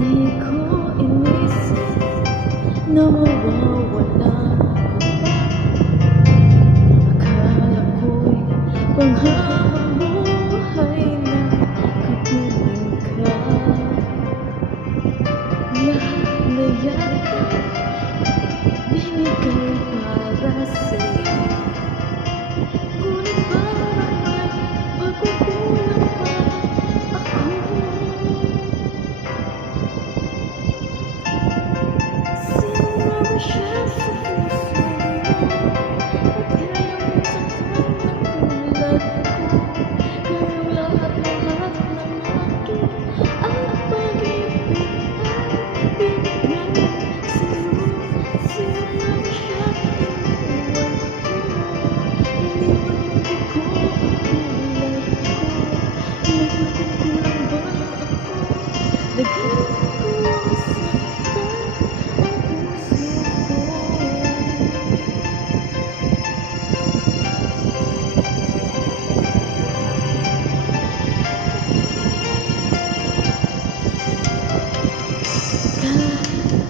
Di ko inisip na mawawala ka pa. Akala ko'y panghabuhay na kapiling ka. Lahat na yata binigay para sa'yo, ngunit parang may pagkukulang pa ako. Sinama siya sa puso mo at kayang saktan ng tulad ko. Kayang lahat-lahat ng akin at pag-ibig ay binigay sa'yo. Sinama siya, iniwan ko. Iniwan mo ko ang tulad ko. Nagkukulang ba ako? Nagkukulang saktan ang puso ko.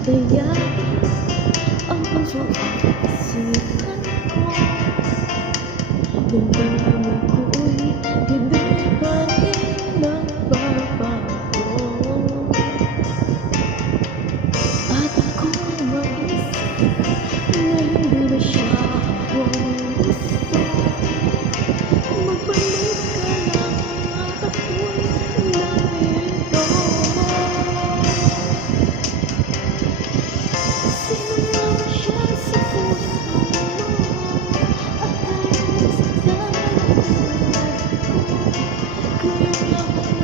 Kaya ang puso at isipan ko, damdamin ko'y hindi pa rin nagbabago. At ako maisip na hindi na siya akong gusto. Magbalik ka lang at ako'y narito. Sinama siya sa puso mo at kayang saktan ng tulad ko. Kayang lahat